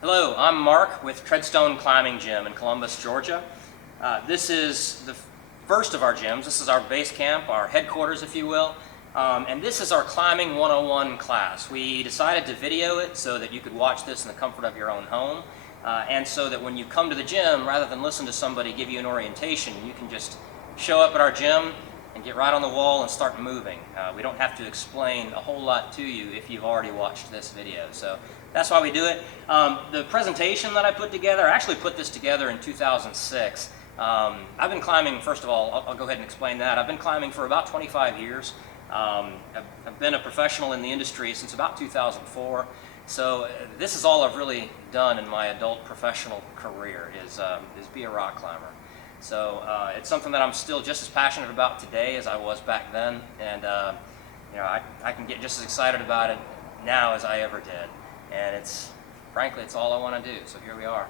Hello, I'm Mark with Treadstone Climbing Gym in Columbus, Georgia. This is the first of our gyms. This is our base camp, our headquarters, if you will. And this is our Climbing 101 class. We decided to video it so that you could watch this in the comfort of your own home. And so that when you come to the gym, rather than listen to somebody give you an orientation, you can just show up at our gym and get right on the wall and start moving. We don't have to explain a whole lot to you if you've already watched this video. So that's why we do it. The presentation that I put together, I actually put this together in 2006. I've been climbing, first of all, I'll go ahead and explain that. I've been climbing for about 25 years. I've been a professional in the industry since about 2004. So this is all I've really done in my adult professional career is be a rock climber. So it's something that I'm still just as passionate about today as I was back then, and I can get just as excited about it now as I ever did. And frankly, it's all I want to do. So here we are.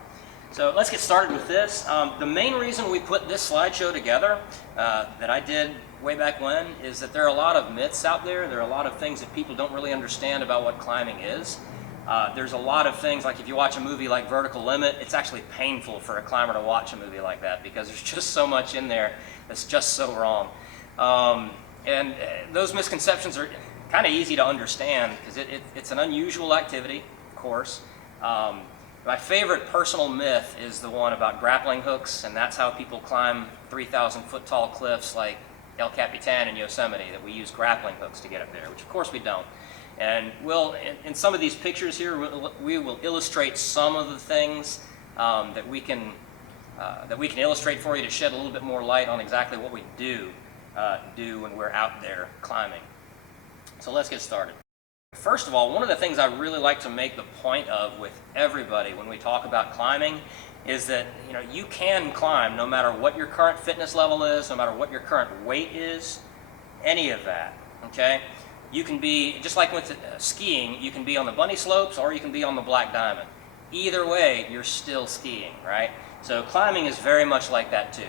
So let's get started with this. The main reason we put this slideshow together that I did way back when is that there are a lot of myths out there. There are a lot of things that people don't really understand about what climbing is. There's a lot of things, like if you watch a movie like Vertical Limit, it's actually painful for a climber to watch a movie like that because there's just so much in there that's just so wrong. And those misconceptions are kind of easy to understand because it's an unusual activity, of course. My favorite personal myth is the one about grappling hooks, and that's how people climb 3,000 foot tall cliffs like El Capitan in Yosemite, that we use grappling hooks to get up there, which of course we don't. And in some of these pictures here, we will illustrate some of the things that we can illustrate for you to shed a little bit more light on exactly what we do when we're out there climbing. So let's get started. First of all, one of the things I really like to make the point of with everybody when we talk about climbing is that you can climb no matter what your current fitness level is, no matter what your current weight is, any of that. Okay? You can be, just like with skiing, you can be on the bunny slopes or you can be on the Black Diamond. Either way, you're still skiing, right? So climbing is very much like that too.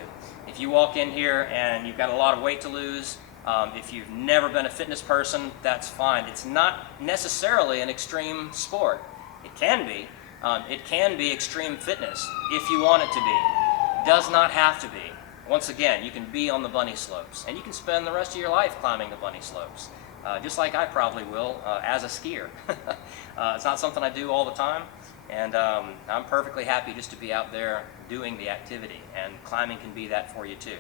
If you walk in here and you've got a lot of weight to lose, if you've never been a fitness person, that's fine. It's not necessarily an extreme sport. It can be. It can be extreme fitness if you want it to be. It does not have to be. Once again, you can be on the bunny slopes, and you can spend the rest of your life climbing the bunny slopes. Just like I probably will as a skier. It's not something I do all the time, and I'm perfectly happy just to be out there doing the activity, and climbing can be that for you too.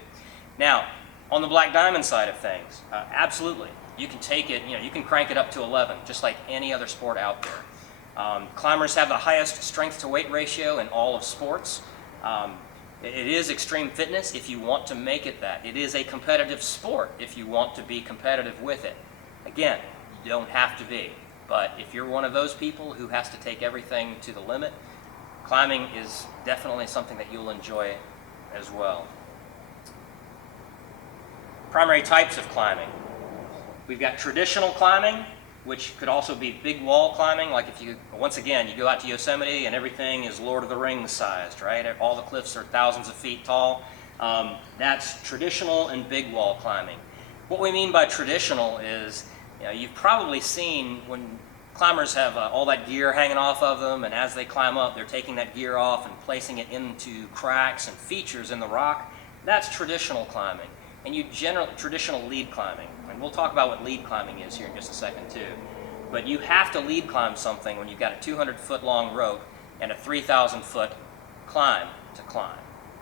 Now, on the Black Diamond side of things, absolutely, you can take it, you can crank it up to 11, just like any other sport out there. Climbers have the highest strength to weight ratio in all of sports. It is extreme fitness if you want to make it that. It is a competitive sport if you want to be competitive with it. Again, you don't have to be, but if you're one of those people who has to take everything to the limit, climbing is definitely something that you'll enjoy as well. Primary types of climbing. We've got traditional climbing, which could also be big wall climbing, like if you, once again, you go out to Yosemite and everything is Lord of the Rings sized, right? All the cliffs are thousands of feet tall. That's traditional and big wall climbing. What we mean by traditional is, you've probably seen when climbers have all that gear hanging off of them, and as they climb up, they're taking that gear off and placing it into cracks and features in the rock. That's traditional climbing. And traditional lead climbing, and we'll talk about what lead climbing is here in just a second too. But you have to lead climb something when you've got a 200-foot long rope and a 3,000-foot climb to climb.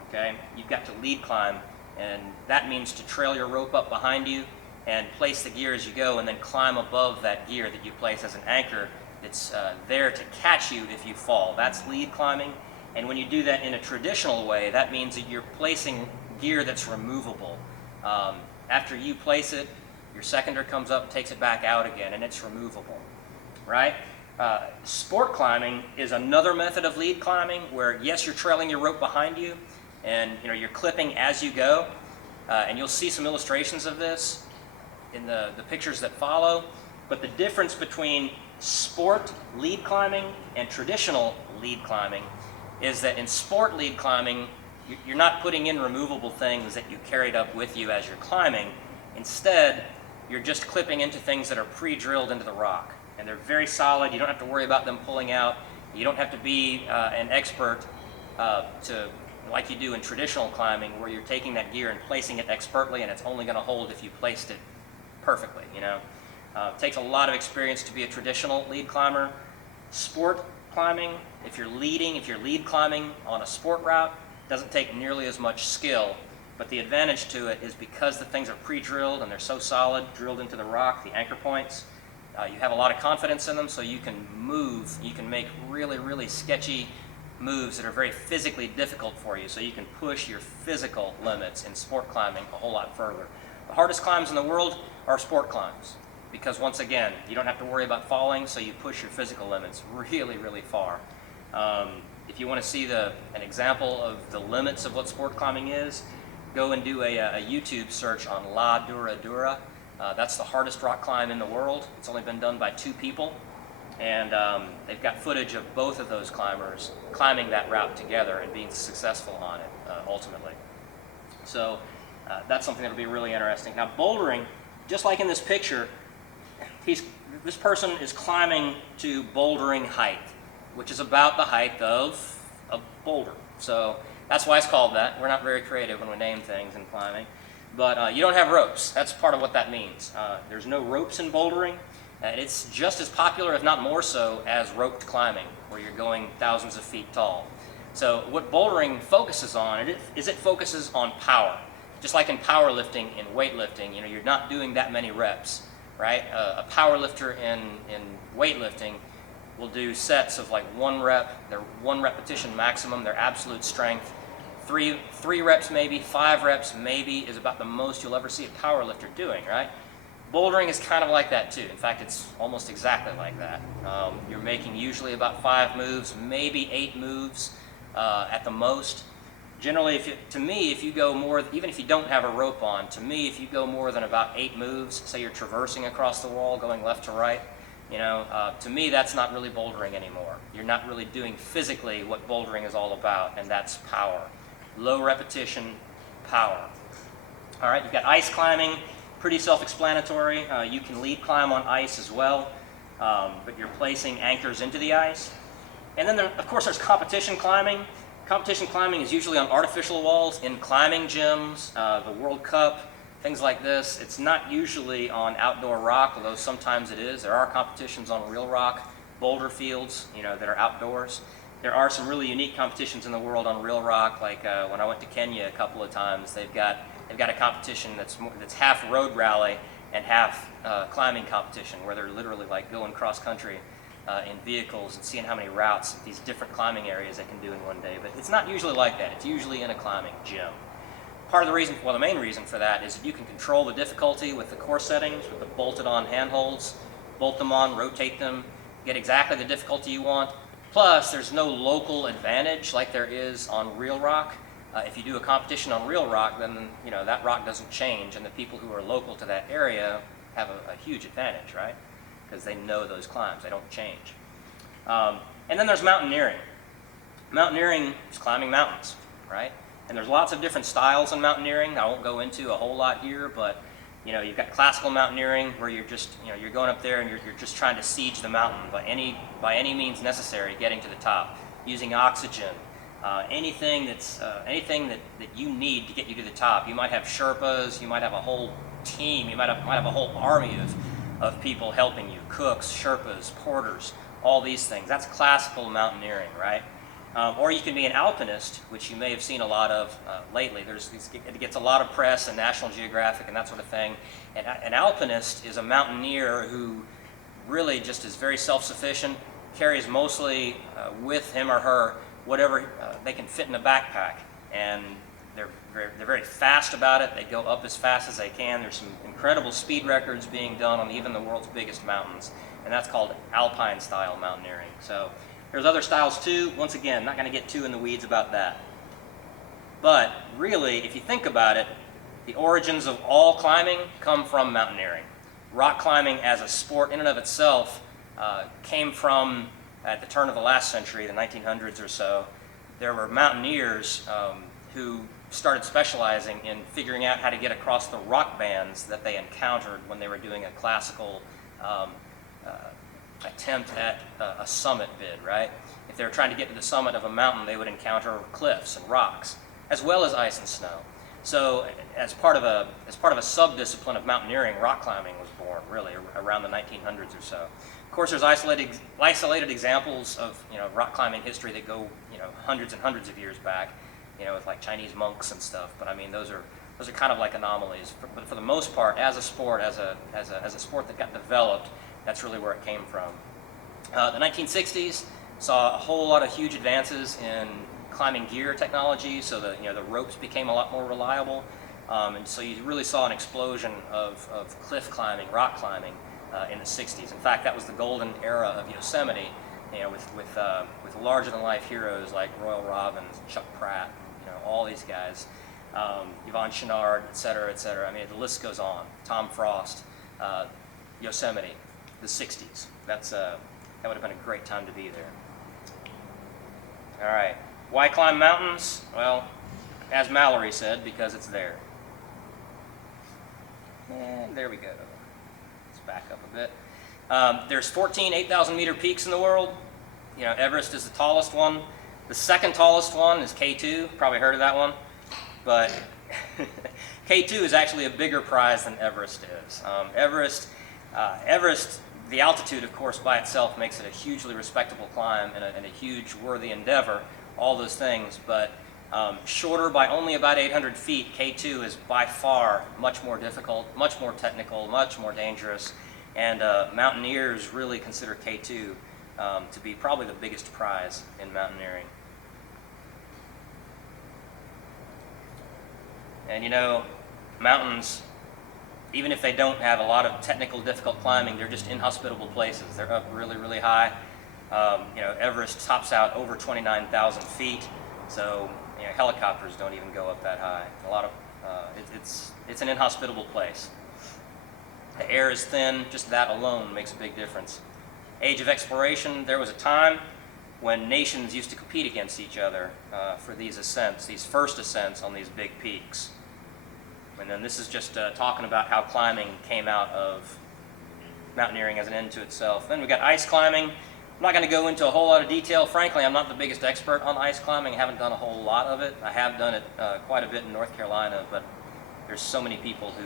Okay, you've got to lead climb, and that means to trail your rope up behind you and place the gear as you go, and then climb above that gear that you place as an anchor that's there to catch you if you fall. That's lead climbing. And when you do that in a traditional way, that means that you're placing gear that's removable. After you place it, your seconder comes up, takes it back out again, and it's removable, right? Sport climbing is another method of lead climbing where, yes, you're trailing your rope behind you, and you're clipping as you go, and you'll see some illustrations of this in the pictures that follow. But the difference between sport lead climbing and traditional lead climbing is that in sport lead climbing, you're not putting in removable things that you carried up with you as you're climbing. Instead, you're just clipping into things that are pre-drilled into the rock. And they're very solid. You don't have to worry about them pulling out. You don't have to be an expert like you do in traditional climbing, where you're taking that gear and placing it expertly, and it's only going to hold if you placed it perfectly. It takes a lot of experience to be a traditional lead climber. Sport climbing, if you're lead climbing on a sport route, doesn't take nearly as much skill, but the advantage to it is because the things are pre-drilled and they're so solid, drilled into the rock, the anchor points, you have a lot of confidence in them, so you can move, you can make really, really sketchy moves that are very physically difficult for you, so you can push your physical limits in sport climbing a whole lot further. The hardest climbs in the world are sport climbs, because once again, you don't have to worry about falling, so you push your physical limits really, really far. If you want to see an example of the limits of what sport climbing is, go and do a YouTube search on La Dura Dura. That's the hardest rock climb in the world. It's only been done by 2 people, and they've got footage of both of those climbers climbing that route together and being successful on it ultimately. So that's something that'll be really interesting. Now, bouldering, just like in this picture, this person is climbing to bouldering height, which is about the height of a boulder. So that's why it's called that. We're not very creative when we name things in climbing. But you don't have ropes. That's part of what that means. There's no ropes in bouldering. It's just as popular, if not more so, as roped climbing, where you're going thousands of feet tall. So what bouldering focuses on is it focuses on power. Just like in powerlifting, in weightlifting, you're not doing that many reps, right? A power lifter in weightlifting will do sets of like 1 rep, their 1 repetition maximum, their absolute strength. 3 reps maybe, 5 reps maybe is about the most you'll ever see a power lifter doing, right? Bouldering is kind of like that too. In fact, it's almost exactly like that. You're making usually about 5 moves, maybe 8 moves at the most. Generally, if you go more, even if you don't have a rope on, to me, if you go more than about 8 moves, say you're traversing across the wall, going left to right, to me, that's not really bouldering anymore. You're not really doing physically what bouldering is all about, and that's power. Low repetition, power. All right, you've got ice climbing, pretty self-explanatory. You can lead climb on ice as well, but you're placing anchors into the ice. And then, of course, there's competition climbing. Competition climbing is usually on artificial walls in climbing gyms, the World Cup, things like this. It's not usually on outdoor rock, although sometimes it is. There are competitions on real rock, boulder fields, that are outdoors. There are some really unique competitions in the world on real rock, like when I went to Kenya a couple of times, they've got a competition that's half road rally and half climbing competition, where they're literally like going cross country in vehicles and seeing how many routes, these different climbing areas they can do in one day. But it's not usually like that. It's usually in a climbing gym. Part of the reason, the main reason for that is that you can control the difficulty with the course settings, with the bolted on handholds, bolt them on, rotate them, get exactly the difficulty you want. Plus, there's no local advantage like there is on real rock. If you do a competition on real rock, then that rock doesn't change, and the people who are local to that area have a huge advantage, right? Because they know those climbs, they don't change. And then there's mountaineering. Mountaineering is climbing mountains, right? And there's lots of different styles in mountaineering. I won't go into a whole lot here, but you've got classical mountaineering, where you're just you're going up there and you're just trying to siege the mountain by any means necessary, getting to the top, using oxygen, anything that you need to get you to the top. You might have Sherpas, you might have a whole team, you might have a whole army of people helping you, cooks, Sherpas, porters, all these things. That's classical mountaineering, right? Or you can be an alpinist, which you may have seen a lot of lately. It gets a lot of press and National Geographic and that sort of thing. And an alpinist is a mountaineer who really just is very self-sufficient, carries mostly with him or her whatever they can fit in a backpack. And they're very fast about it. They go up as fast as they can. There's some incredible speed records being done on even the world's biggest mountains. And that's called alpine-style mountaineering. So there's other styles too. Once again, not going to get too in the weeds about that. But really, if you think about it, the origins of all climbing come from mountaineering. Rock climbing as a sport in and of itself came from, at the turn of the last century, the 1900s or so, there were mountaineers who started specializing in figuring out how to get across the rock bands that they encountered when they were doing a classical attempt at a summit bid, right? If they were trying to get to the summit of a mountain, they would encounter cliffs and rocks, as well as ice and snow. So as part of a sub-discipline of mountaineering, rock climbing was born, really, around the 1900s or so. Of course, there's isolated examples of rock climbing history that go hundreds and hundreds of years back, with like Chinese monks and stuff. But I mean, those are kind of like anomalies. But for the most part, as a sport, as a sport that got developed, that's really where it came from. The 1960s saw a whole lot of huge advances in climbing gear technology, so the ropes became a lot more reliable, and so you really saw an explosion of cliff climbing, rock climbing in the 60s. In fact, that was the golden era of Yosemite, with larger than life heroes like Royal Robbins, Chuck Pratt, all these guys, Yvon Chouinard, et cetera, et cetera. I mean, the list goes on. Tom Frost, Yosemite, the 60s. That would have been a great time to be there. All right. Why climb mountains? Well, as Mallory said, because it's there. And there we go. Let's back up a bit. There's 14 8,000 meter peaks in the world. Everest is the tallest one. The second tallest one is K2. Probably heard of that one. But K2 is actually a bigger prize than Everest is. Everest, the altitude, of course, by itself makes it a hugely respectable climb and a huge worthy endeavor. All those things, but shorter by only about 800 feet, K2 is by far much more difficult, much more technical, much more dangerous, and mountaineers really consider K2 to be probably the biggest prize in mountaineering. And mountains, even if they don't have a lot of technical, difficult climbing, they're just inhospitable places. They're up really, really high. Everest tops out over 29,000 feet, so helicopters don't even go up that high. It's an inhospitable place. The air is thin. Just that alone makes a big difference. Age of exploration. There was a time when nations used to compete against each other for these ascents, these first ascents on these big peaks. And then this is just talking about how climbing came out of mountaineering as an end to itself. Then we got ice climbing. I'm not going to go into a whole lot of detail. Frankly, I'm not the biggest expert on ice climbing. I haven't done a whole lot of it. I have done it quite a bit in North Carolina, but there's so many people who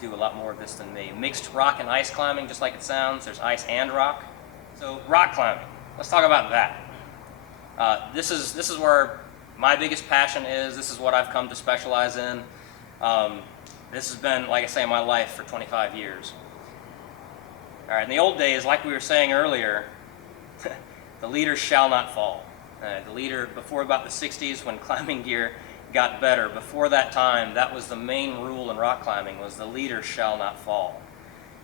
do a lot more of this than me. Mixed rock and ice climbing, just like it sounds. There's ice and rock. So rock climbing. Let's talk about that. This is where my biggest passion is. This is what I've come to specialize in. This has been, like I say, my life for 25 years. All right, in the old days, like we were saying earlier, the leader shall not fall. The leader, before about the 60s, when climbing gear got better, before that time, that was the main rule in rock climbing, was the leader shall not fall.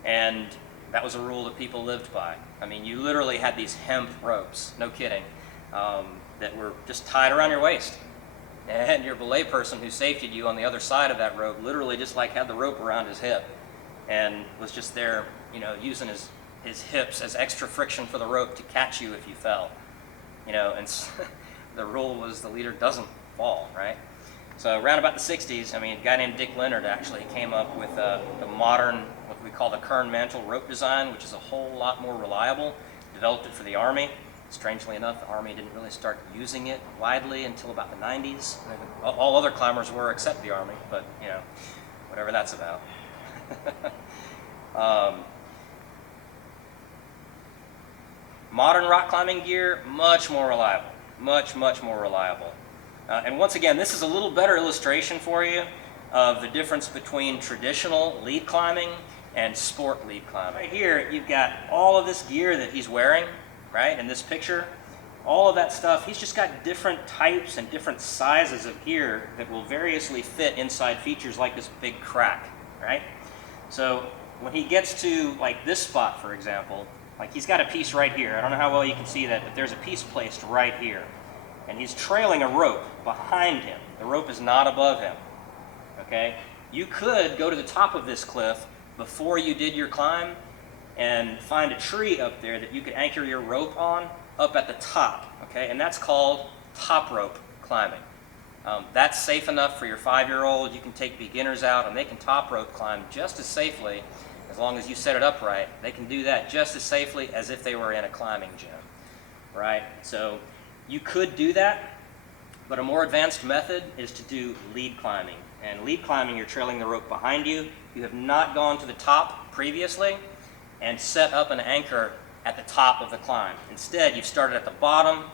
And that was a rule that people lived by. I mean, you literally had these hemp ropes, no kidding, that were just tied around your waist. And your belay person who safetied you on the other side of that rope literally just like had the rope around his hip and was just there, using his hips as extra friction for the rope to catch you if you fell. And the rule was the leader doesn't fall, right? So around about the 60s, a guy named Dick Leonard actually came up with the modern, what we call the Kern mantle rope design, which is a whole lot more reliable. Developed it for the Army. Strangely enough, the Army didn't really start using it widely until about the 90s. All other climbers were except the Army, but whatever that's about. Modern rock climbing gear, much more reliable. Much, much more reliable. And once again, this is a little better illustration for you of the difference between traditional lead climbing and sport lead climbing. Right here, you've got all of this gear that he's wearing, right, in this picture. All of that stuff, he's just got different types and different sizes of gear that will variously fit inside features like this big crack, right? So when he gets to like this spot, for example, like he's got a piece right here. I don't know how well you can see that, but there's a piece placed right here. And he's trailing a rope behind him. The rope is not above him, okay? You could go to the top of this cliff before you did your climb and find a tree up there that you could anchor your rope on up at the top, okay? And that's called top rope climbing. That's safe enough for your 5-year-old. You can take beginners out and they can top rope climb just as safely as long as you set it up right, they can do that just as safely as if they were in a climbing gym, right? So you could do that, but a more advanced method is to do lead climbing. And lead climbing, you're trailing the rope behind you. You have not gone to the top previously and set up an anchor at the top of the climb. Instead, you've started at the bottom,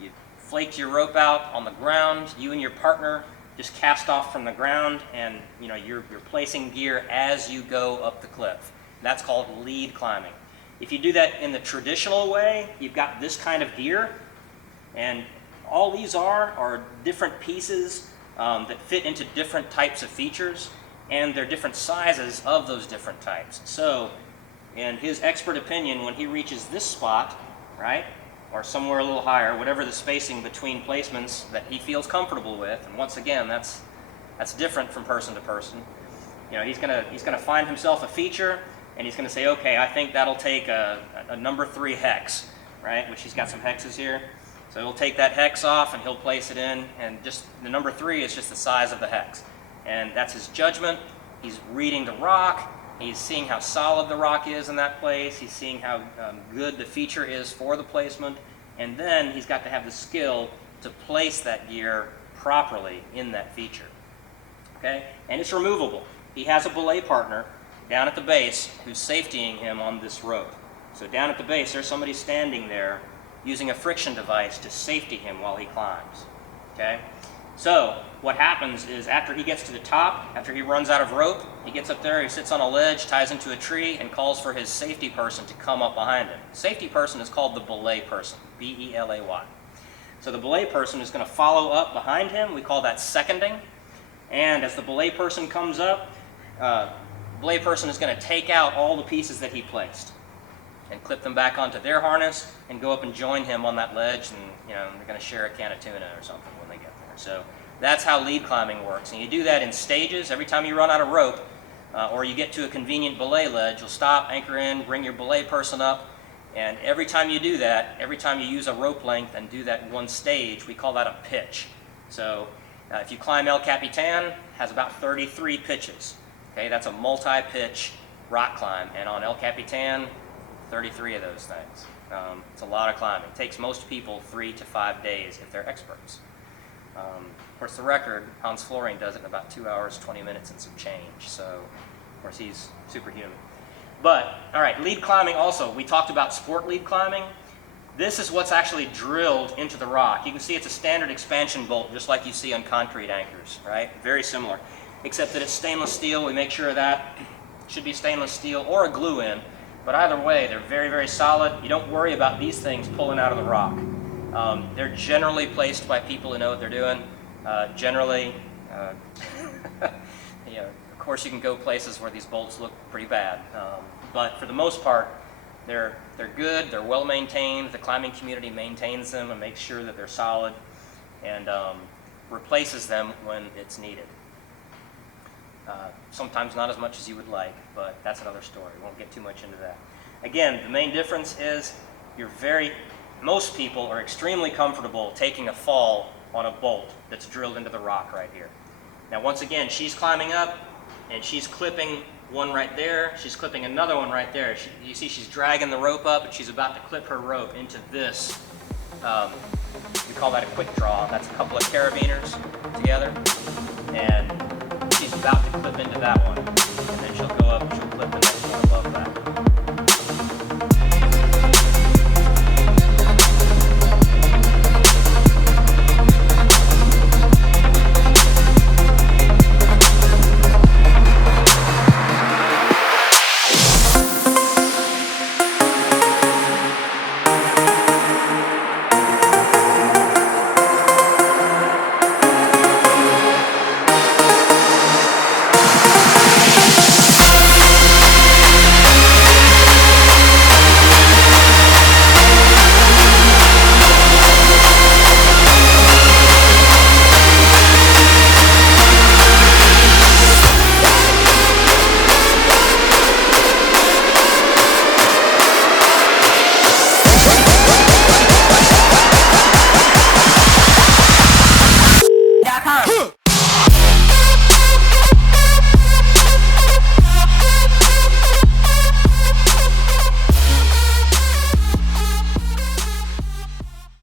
you flaked your rope out on the ground, you and your partner just cast off from the ground, and you're placing gear as you go up the cliff. That's called lead climbing. If you do that in the traditional way, you've got this kind of gear, and all these are different pieces that fit into different types of features, and they're different sizes of those different types. So, in his expert opinion, when he reaches this spot, right, or somewhere a little higher, whatever the spacing between placements that he feels comfortable with, and once again, that's different from person to person. He's gonna find himself a feature, and he's gonna say, okay, I think that'll take a number 3 hex, right, which he's got some hexes here. So he'll take that hex off and he'll place it in, and just the number 3 is just the size of the hex. And that's his judgment. He's reading the rock, he's seeing how solid the rock is in that place, he's seeing how good the feature is for the placement, and then he's got to have the skill to place that gear properly in that feature. Okay? And it's removable. He has a belay partner down at the base who's safetying him on this rope. So down at the base, there's somebody standing there using a friction device to safety him while he climbs. Okay? So what happens is after he gets to the top, after he runs out of rope, he gets up there, he sits on a ledge, ties into a tree, and calls for his safety person to come up behind him. The safety person is called the belay person, B-E-L-A-Y. So the belay person is going to follow up behind him. We call that seconding. And as the belay person comes up, belay person is going to take out all the pieces that he placed and clip them back onto their harness and go up and join him on that ledge, and they're going to share a can of tuna or something when they get there. So that's how lead climbing works, and you do that in stages. Every time you run out of rope or you get to a convenient belay ledge, you'll stop, anchor in, bring your belay person up, and every time you do that, every time you use a rope length and do that one stage, we call that a pitch. So if you climb El Capitan, it has about 33 pitches. Okay, that's a multi-pitch rock climb, and on El Capitan, 33 of those things. It's a lot of climbing. It takes most people 3 to 5 days if they're experts. Of course, the record, Hans Flooring does it in about 2 hours, 20 minutes and some change. So, of course, he's superhuman. But, all right, lead climbing also. We talked about sport lead climbing. This is what's actually drilled into the rock. You can see it's a standard expansion bolt, just like you see on concrete anchors, right? Very similar, except that it's stainless steel. We make sure of that. It should be stainless steel or a glue-in. But either way, they're very, very solid. You don't worry about these things pulling out of the rock. They're generally placed by people who know what they're doing. Generally, of course you can go places where these bolts look pretty bad. But for the most part, they're good, they're well maintained. The climbing community maintains them and makes sure that they're solid and replaces them when it's needed. Sometimes not as much as you would like, but that's another story. We won't get too much into that. Again, the main difference is most people are extremely comfortable taking a fall on a bolt that's drilled into the rock right here. Now, once again, she's climbing up and she's clipping one right there. She's clipping another one right there. You see she's dragging the rope up and she's about to clip her rope into this. We call that a quick draw. That's a couple of carabiners together. And she's about to clip into that one, and then she'll go up and she'll clip the next one above that.